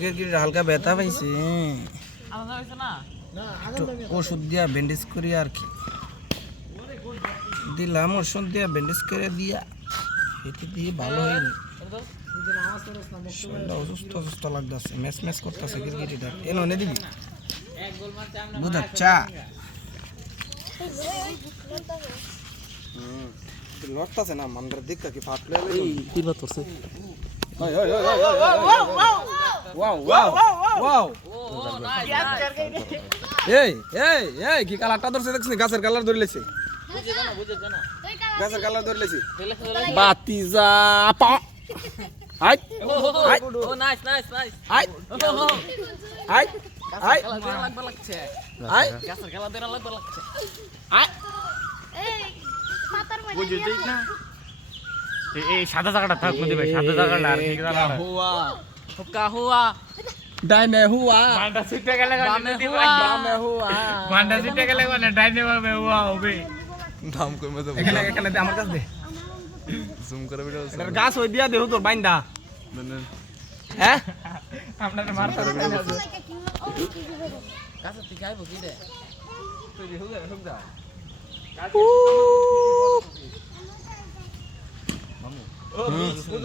গিরগির হালকা ব্যথা পাইছে, ওষুধ দিয়া ব্যান্ডেজ করি আর কি দিলাম, ওষুধ দিয়া ব্যান্ডেজ করে দিয়া এটি দিয়ে ভালো হয়নি, অসুস্থ অসুস্থ লাগতেছে, ম্যাচ ম্যাচ করতেছে গিরগিটিটা। এনে নে দিবি বুঝাচ্ছা লড়তাছে না মান্দার দিক কি ফাটলে কি লড়তাছে? কি কালারটা ধরছে দেখছিস? গাছের কালার ধরে লেছে, গাছের কালার ধরে লেছে বাতিজা পা আই আই ও নাইস নাইস নাইস আই আই আই লাগবে লাগছে আই গাছের খেলা দেরা লাগবে লাগছে আই বুঝছিস না এই সাদা জায়গাটা থাক মধ্যে ভাই, সাদা জায়গাটা আর কি জায়গা হুয়া হুকা হুয়া ডাইনে হুয়া মান্ডা সিটে গেলে বামে নদী হুয়া। ভাই, বামে হুয়া মান্ডা সিটে গেলে মানে ডাইনে বামে হুয়া হবে। নাম কইমে তো এখানে এখানে দে আমার কাছে দে, জুম করে ভিডিও এটার গাছ ওই দিয়া দেহু তোর বাইন্দা দেন হ্যাঁ আপনাদের মারতে হবে গাছের থেকে আইবো কি রে? ও